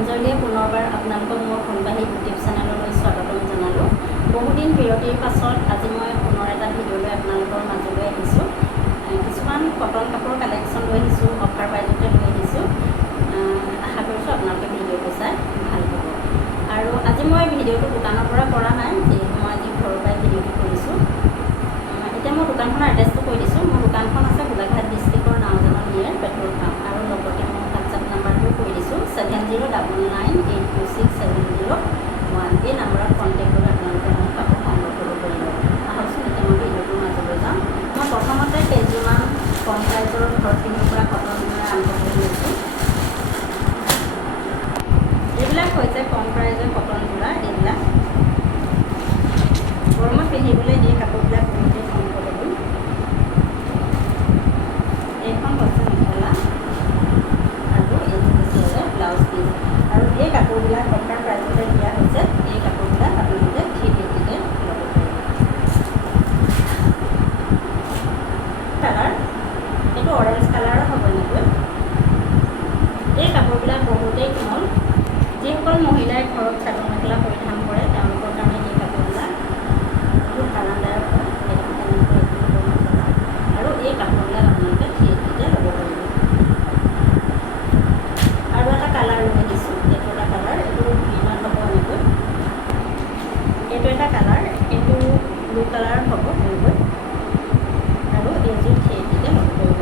অঞ্জলীয়ে পুনৰবাৰ আপোনালোকক মোৰ সোণবাহী ইউটিউব চেনেললৈ স্বাগতম জনালোঁ। বহুদিন বিৰতিৰ পাছত আজি মই পুনৰ এটা ভিডিঅ' লৈ আপোনালোকৰ মাজলৈ আহিছোঁ। কিছুমান কটন কাপোৰ কালেকশ্যন লৈ আহিছোঁ, অফাৰ প্ৰাইজতে লৈ আহিছোঁ। আশা কৰিছোঁ আপোনালোকে ভিডিঅ'টো চাই ভাল পাব। আৰু আজি মই ভিডিঅ'টো দোকানৰ পৰা কৰা নাই, যিহেতু মই আজি ঘৰৰ পৰাই ভিডিঅ'টো কৰিছোঁ। এতিয়া মোৰ দোকানখনৰ এড্ৰেছটো কৈ দিছোঁ। মোৰ দোকানখন আছে গোলাঘাট ডিষ্ট্ৰিক্টৰ নাওজানৰ নিয়েৰ পেট্ৰল পাম্প, আৰু লগতে মোৰ হোৱাটছআপ নাম্বাৰটো কৈ দিছোঁ 7099826701। এই নাম্বাৰত কণ্টেক্ট কৰি আপোনালোকে মোক কাপোৰ সংগ্ৰহ কৰিব পাৰিব। আহকচোন এতিয়া মই ভিডিঅ'টোৰ মাজলৈ যাম। মই প্ৰথমতে কেইযোৰমান কম প্ৰাইজৰ ঘৰখিনিৰ পৰা কটন আৰম্ভ কৰি লৈছোঁ। এইবিলাক হৈছে কম প্ৰাইজৰ কটন যোৰা। এইবিলাক গৰমত পিন্ধিবলৈ দিয়ে কাপোৰবিলাক বহুতেই কমফৰ্টেবল। এইখন হৈছে মেখেলা আৰু এইটো হৈছে ব্লাউজ পিচ। আৰু এই কাপোৰবিলাক অফাৰ প্ৰাইজতে দিয়া হৈছে। এই কাপোৰবিলাক আপোনালোকে 350কে ল'ব পাৰিব। কালাৰ এইটো অৰেঞ্জ কালাৰৰ হ'ব এনেকৈ। এই কাপোৰবিলাক বহুতেই কোমল। যিসকল মহিলাই ঘৰত চাদৰ মেখেলা পৰিধান কৰে তেওঁলোকৰ কাৰণে এই কাপোৰবিলাক বহুত আৰামদায়ক হয়। আৰু এই কাপোৰবিলাক আপোনালোকে 350কে ল'ব পাৰিব। আৰু এটা কালাৰ লৈ দিছোঁ। এইটো এটা কালাৰ, এইটো গ্ৰীণত হ'ব এনেকৈ। এইটো এটা কালাৰ, এইটো ব্লু কালাৰত হ'ব এনেকৈ। আৰু এইযোৰ 350কে ল'ব পাৰিব।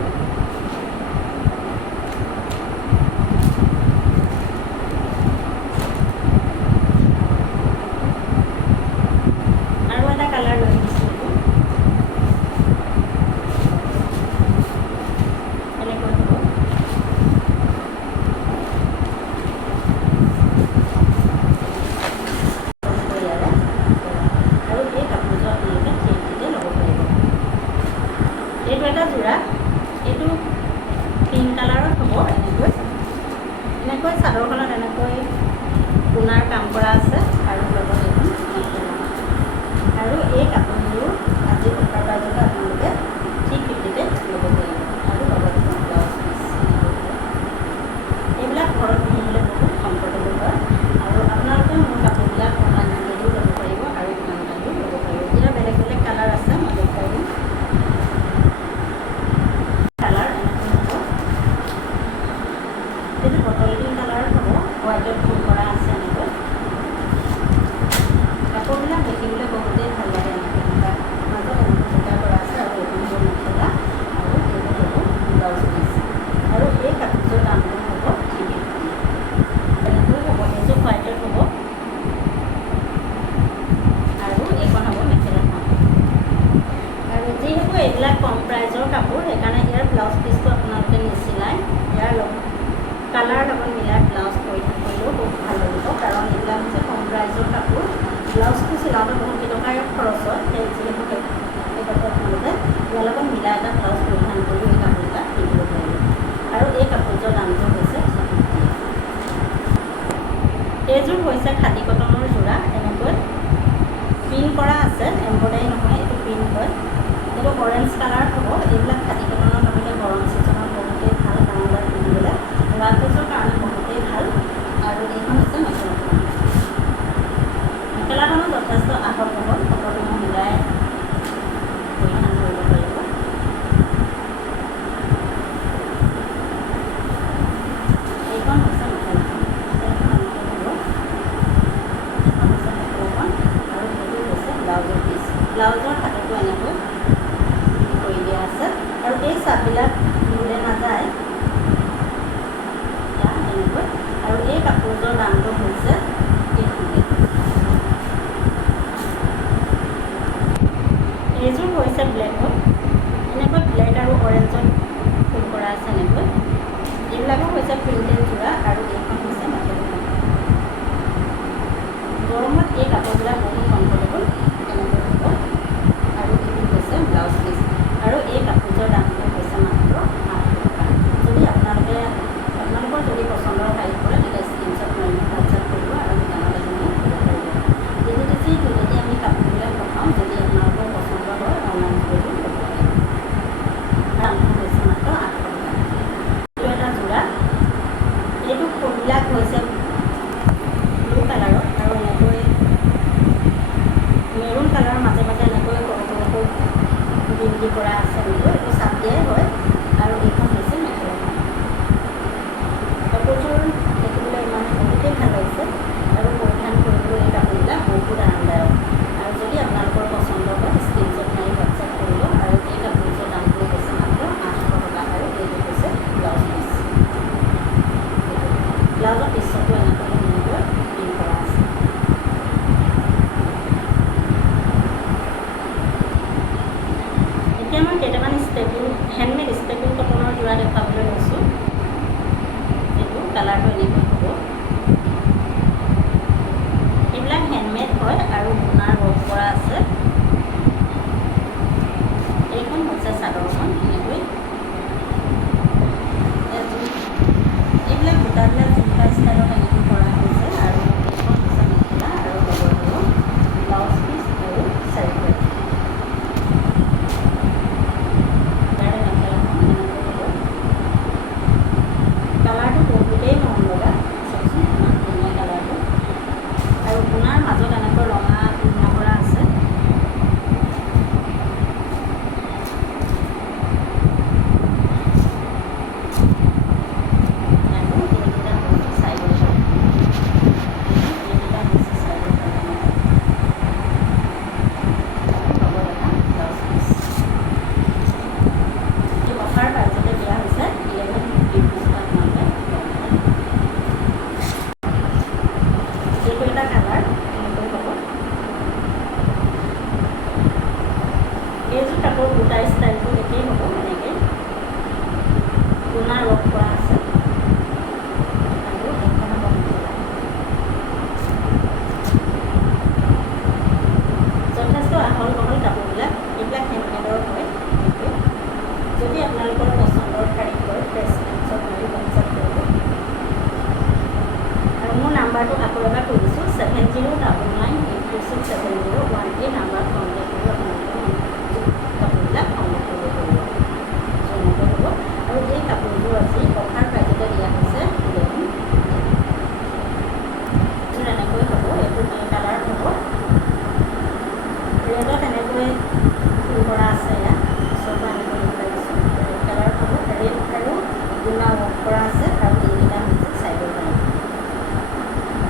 আৰু এটা কালাৰ লৈ দিছোঁ। এইটো এনেকৈ হ'ব। আৰু এই কাপোৰযোৰ আপোনালোকে 350কে ল'ব পাৰিব। এইটো এটা যোৰা, এইটো পিংক কালাৰত হ'ব এনেকৈ। এনেকৈ চাদৰখনত এনেকৈ গুণাৰ কাম কৰা আছে আৰু লগত এখন মেখেলা। আৰু এই কাপোৰযোৰ আজি অফাৰ প্ৰাইজতে আপোনালোকে 350কে ল'ব পাৰিব। আৰু লগত ব্লাউজ পিচ। এইবিলাক ঘৰত পিন্ধিবলৈ বহুত কমফৰ্টেবল হয়। আৰু আপোনালোকে মোৰ কাপোৰবিলাক অনলাইন যোগেদিও ল'ব পাৰিব আৰু দোকানত আহিও ল'ব পাৰিব। এতিয়া বেলেগ বেলেগ কালাৰ আছে, মই দেখুৱাই দিম। কালাৰ এনেকৈ হ'ব। এইটো বটল গ্ৰীণ কালাৰত হ'ব, হোৱাইটত ফুল কৰা আছে এনেকৈ। কাপোৰবিলাক দেখিবলৈ বহুতেই ভাল লাগে। এনেকৈ মাজত এনেকৈ ফুটা কৰা আছে। আৰু এইখন হ'ব মেখেলা আৰু এইটো হ'ব ব্লাউজ পিচ। আৰু এই কাপোৰযোৰ দামটো হ'ব 350। এনেকৈ হ'ব। এইযোৰ হোৱাইটত হ'ব আৰু এইখন হ'ব মেখেলাখন। আৰু যিহেতু এইবিলাক কম প্ৰাইজৰ কাপোৰ, সেইকাৰণে ইয়াৰ ব্লাউজ পিচটো আপোনালোকে নিচিলাই ইয়াৰ লগত কালাৰ লগত মিলাই ব্লাউজ পৰিধান কৰিলেও বহুত ভাল লাগিব। কাৰণ এইবিলাক হৈছে কম প্ৰাইজৰ কাপোৰ। ব্লাউজটো চিলাওঁতে বহুত কেইটকাৰ খৰচ হয়। সেই যিহেতু সেইবাবে আপোনালোকে ইয়াৰ লগত মিলাই এটা ব্লাউজ পৰিধান কৰিও এই কাপোৰবিলাক পিন্ধিব পাৰিব। আৰু এই কাপোৰযোৰ দামটো হৈছে 350। এইযোৰ হৈছে খাদী কটনৰ যোৰা। এনেকৈ প্ৰিণ্ট কৰা আছে, এম্ব্ৰইডাৰী নহয়, এইটো প্ৰিণ্ট হয়। এইটো অৰেঞ্জ কালাৰ হ'ব। এইবিলাক খাদী কটনৰ ল'বলৈ গৰম ছিজনত বহুতেই ভাল, আৰামদায়ক পিন্ধিবলৈ। ল'ৰাটোৰ কাৰণে বহুতেই ভাল। আৰু এইখন হৈছে মেখেলাখন। মেখেলাখনো যথেষ্ট আহল বহল, সকলো মহিলাই পৰিধান কৰিব পাৰিব। এইখন হৈছে মেখেলাখন। মেখেলাখন এনেকৈ হ'ব। এইখন হৈছে মেখেলাখন আৰু এইটো হৈছে ব্লাউজৰ পিচ। ব্লাউজৰ হাততো এনেকৈ কৰি দিয়া আছে। আৰু এই চাপবিলাক ধুলে নাযায় এনেকৈ। আৰু এই কাপোৰযোৰ দামটো হৈছে 350। এইযোৰ হৈছে ব্লেকত। এনেকৈ ব্লেক আৰু অৰেঞ্জত ফুল কৰা আছে এনেকৈ। এইবিলাকো হৈছে প্ৰিণ্টেড যোৰা। আৰু এইখন হৈছে মেখেলাখন। গৰমত এই কাপোৰবিলাক বহুত কমফৰ্টেবল এনেকৈ হ'ব। আৰু এইটো হৈছে ব্লাউজ পিচ। আৰু এই কাপোৰযোৰ দামটো হৈছে মাত্ৰ 800 টকা। যদি আপোনালোকৰ যদি পচন্দৰ ঠাইত পৰে তেতিয়া স্ক্ৰীনশ্বট মাৰি হোৱাটছআপ কৰিব আৰু দোকানত আহি ল'ব পাৰিব। যোগেদি আমি কাপোৰবিলাক পঠাওঁ। যদি আপোনালোকৰ পচন্দ হয় অনলাইন যোগেদিও ল'ব পাৰিব। দামটো হৈছে মাত্ৰ 800 টকা। এইটো এটা যোৰা। এইটো ফুলবিলাক হৈছে ব্লাউজৰ পিছতো এনেকৈ প্ৰিণ্ট কৰা আছে। এতিয়া মই কেইটামান ষ্টেপুল হেণ্ডমেড ষ্টেপুল কটনৰ যোৰা দেখাবলৈ লৈছোঁ। এইটো কালাৰটো এনেকৈ হ'ব। এইবিলাক হেণ্ডমেড হয় আৰু গুণাৰ ৱৰ্ক কৰা আছে। এইখন হৈছে চাদৰখন এনেকৈ। এইবিলাক বুটাবিলাক জিলিকা ষ্টাইলত এনেকৈ কৰা হৈছে আৰু এইখন হৈছে মেখেলা আৰু লগৰটো ব্লাউজ পিচ আৰু চাইড বেল্ট। ইয়াৰে মেখেলাখন এনেকৈ হ'ব। কালাৰটো বহুতেই মৰম লগা, চাওকচোন ইমান ধুনীয়া কালাৰটো। আৰু গুণাৰ মাজত এনেকৈ ৰঙা গুণা কৰা আছে। এইযোৰ কাপোৰ বুটাৰ ষ্টাইলটো একেই হ'ব, এনেকৈ গুণাৰ ৱৰ্ক কৰা আছে। আৰু এইখন হ'ব মেখেলা। যথেষ্ট আহল বহল কাপোৰবিলাক, এইবিলাক হেণ্ডমেডৰ হয়। যদি আপোনালোকৰ পচন্দৰ শাৰী হয় স্ক্ৰীনশ্বট মাৰি হোৱাটছআপ কৰিব। আৰু মোৰ নাম্বাৰটো আকৌ এবাৰ কৈ দিছোঁ, 7099826701। এই নাম্বাৰত কণ্টেক্ট কৰি আপোনালোকে কাপোৰবিলাক সংগ্ৰহ কৰিব পাৰিব। এনেকৈ হ'ব। আৰু এই কাপোৰযোৰ আজি অফাৰ প্ৰাইজতে দিয়া হৈছে। এইযোৰ এনেকৈ হ'ব। এইটো গ্ৰে কালাৰ হ'ব। ৰেডত এনেকৈ ফুল কৰা আছে। ইয়াত ওচৰৰ পৰা এনেকৈ দেখুৱাই দিছোঁ। ৰেড কালাৰ হ'ব। ৰেড আৰু গুণা ৱৰ্ক কৰা আছে। আৰু এইকেইটা হৈছে চাইডৰ কালাৰ।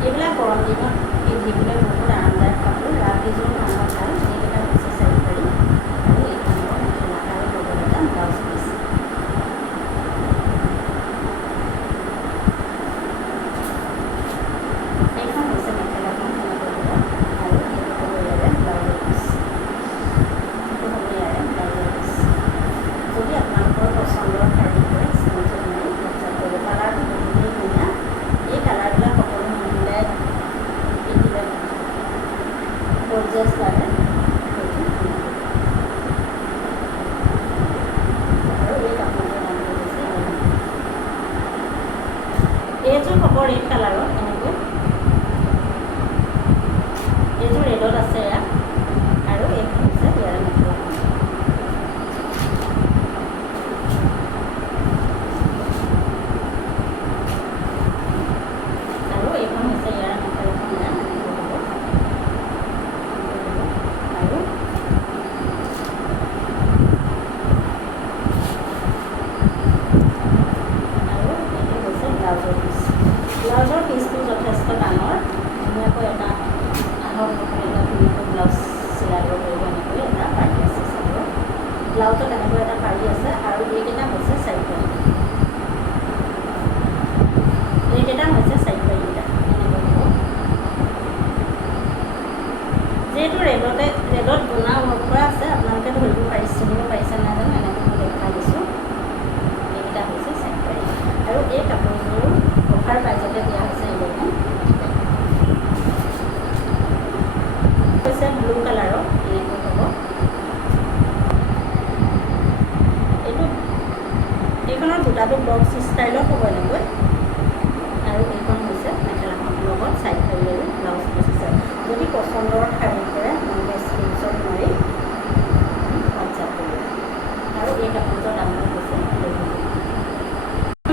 এইবিলাক গৰম দিনত পিন্ধিবলৈ বহুত আৰামদায়ক কাপোৰ, ৰাতিযোৰ মানুহৰ ভাল। এইকেইটা হৈছে চাইড পাৰি আৰু এইখন হ'ব মেখেলা আৰু লগত এটা ব্লাউজ পিচ। এইখন হৈছে মেখেলাখন এনেকৈ হ'ব আৰু এইটো হ'ব ইয়াৰে ব্লাউজৰ পিচ। এইটো হ'ব ইয়াৰে ব্লাউজৰ পিচ। যদি আপোনালোকৰ পচন্দৰ শাৰী হয় স্ক্ৰীনশ্বট মাৰি হোৱাটছআপ কৰিব। কালাৰটো বহুতেই ধুনীয়া। এই কালাৰবিলাক সকলো মহিলাই পিন্ধিলে গৰ্জিয়াছ লাগে। আৰু এই কাপোৰযোৰ দামটো হৈছে এইযোৰ হ'ব ৰেড কালাৰৰ এনেকৈ। এইযোৰ ৰেডত আছে ইয়াত। আৰু এইখন হৈছে ইয়াৰে মেখেলাখন। আৰু এইখন হৈছে ইয়াৰে মেখেলাখন। ইয়াৰ এনেকৈ হ'ব। আৰু এইটো হৈছে ব্লাউজৰ পিচ। ব্লাউজৰ পিচটো যথেষ্ট ডাঙৰ। ধুনীয়াকৈ এটা আহল বহল এটা ধুনীয়াকৈ ব্লাউজ চিলাই দিব পাৰিব। এনেকৈ এটা পাৰি আছে চাইডত। ব্লাউজত এনেকৈ এটা পাৰি আছে। আৰু এইকেইটা হৈছে চাইড পাৰি। এইকেইটা হৈছে চাইড পাৰিকেইটা। এনেকৈ হ'ব। যিহেতু ৰেডত গুণা ৱৰ্ক কৰা আছে, আপোনালোকে ধৰিব চিনিব পাৰিছে নাই জানো। এনেকৈ মই দেখাই দিছোঁ। এইকেইটা হৈছে চাইড পাৰি। আৰু এই কাপোৰযোৰ অফাৰ প্ৰাইজতে দিয়া হৈছে। এইখন হৈছে ব্লু কালাৰৰ এনেকৈ হ'ব। এইখনৰ বুটাটো বক্স ষ্টাইলত হ'ব এনেকৈ। আৰু এইখন হৈছে মেখেলাখন লগত চাইড পাৰি আৰু ব্লাউজ পিচ আছে। যদি পচন্দৰ শাৰী কৰে আপোনালোকে স্ক্ৰীনশ্বট মাৰি হোৱাটছআপ কৰিব। আৰু এই কাপোৰযোৰ দামটো হৈছে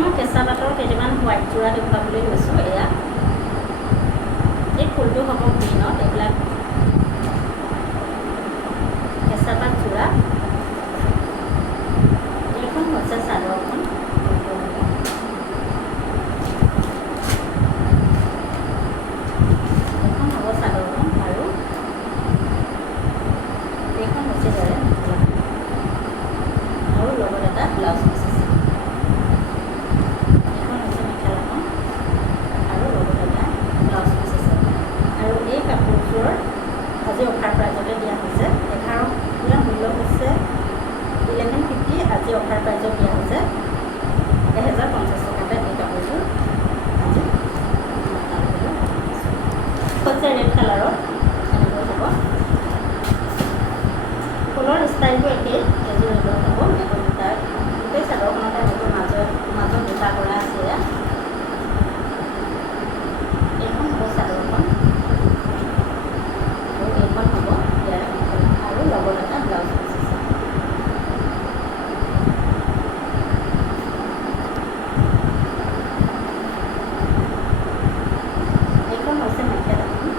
মই কেঁচা পাটৰ কেইটামান হোৱাইট যোৰা দেখুৱাবলৈ লৈছোঁ। এয়া এই ফুলটো হ'ব গ্ৰীণত। এইবিলাক কেঁচা পাট যোৰা। এইখন হৈছে চাদৰখন। এইখন হ'ব চাদৰখন। আৰু এইখন হৈছে ইয়াৰে মেখেলাখন। আৰু লগত এটা ব্লাউজ পিচ আছে। এইখন হৈছে মেখেলাখন। কালাৰত এনেকৈ হ'ব। ফুলৰ ষ্টাইলটো একেই, এযোৰ এযোৰ হ'ব। এনেকৈ গোটেই চাদৰখনতে এনেকৈ মাজত দুটা কৰা আছে। এইখন হ'ব চাদৰখন আৰু এইখন হ'ব ইয়াৰ আৰু লগত এটা ব্লাউজ পিচ আছে। এইখন হৈছে মেখেলাখন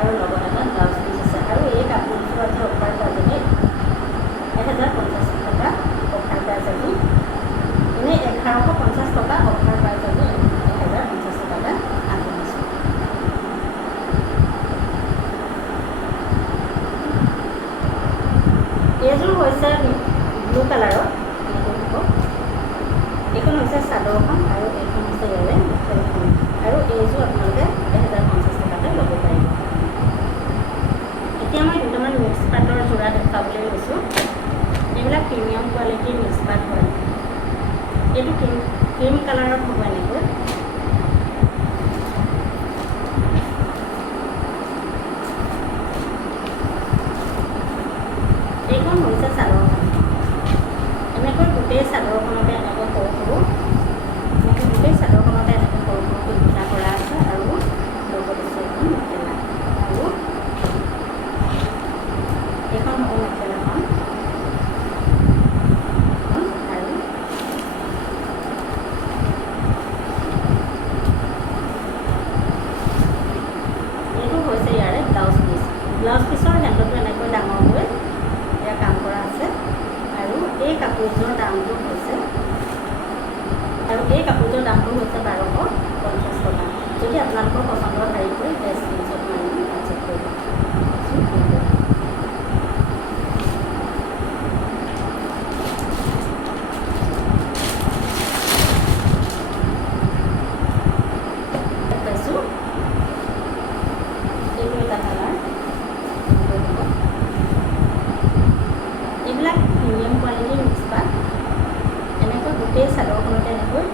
আৰু লগত এটা ব্লাউজ পিচ আছে। আৰু এই কাপোৰযোৰ আজি অফাৰ প্ৰাইজতে 1050 টকা অফাৰ প্ৰাইজ আজি, এনেই 1150 টকা অফাৰ প্ৰাইজ আজি 1050 টকাতে আনি দিছোঁ। এইযোৰ হৈছে ব্লু কালাৰত, এইযোৰ হ'ব। এইখন হৈছে চাদৰখন আৰু এইখন হৈছে ইয়াৰে মেখেলাখন। আৰু এইযোৰ আপোনালোকে 1050 টকাতে ল'ব পাৰিব। এতিয়া মই দুটামান মিক্স পাটৰ যোৰা দেখাবলৈ লৈছোঁ। এইবিলাক প্ৰিমিয়াম কোৱালিটিৰ মিক্স পাট হয়। এইটো ক্ৰীম কালাৰত হ'ব এনেকৈ। এইখন হৈছে চাদৰখন। এনেকৈ গোটেই চাদৰখনতে এনেকৈ সৰু সৰু গোটেই চাদৰখনতে এনেকৈ সৰু সৰুকৈ গোটা কৰা আছে। আৰু লগত আছে এখন মেখেলা আৰু এইখন হ'ব মেখেলাখন আৰু এইটো হৈছে ইয়াৰে ব্লাউজ পিচ। ব্লাউজ পিচৰ হেণ্ডলটো এনেকৈ ডাঙৰকৈ ইয়াৰ কাম কৰা আছে। আৰু এই কাপোৰযোৰৰ দামটো হৈছে 1250 টকা। যদি আপোনালোকৰ পচন্দৰ শাৰী কৰি স্ক্ৰীনশ্বট মাৰি হোৱাটছএপ কৰিব। পাইছোঁ এইটো এটা কালাৰ। এইবিলাক প্ৰিমিয়াম কোৱালিটিৰ মিক্স পাট। এনেকৈ গোটেই চাদৰখনতে এনেকৈ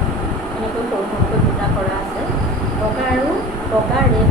সৰু সৰুকৈ গোটা কৰা আছে। বগা ৰেড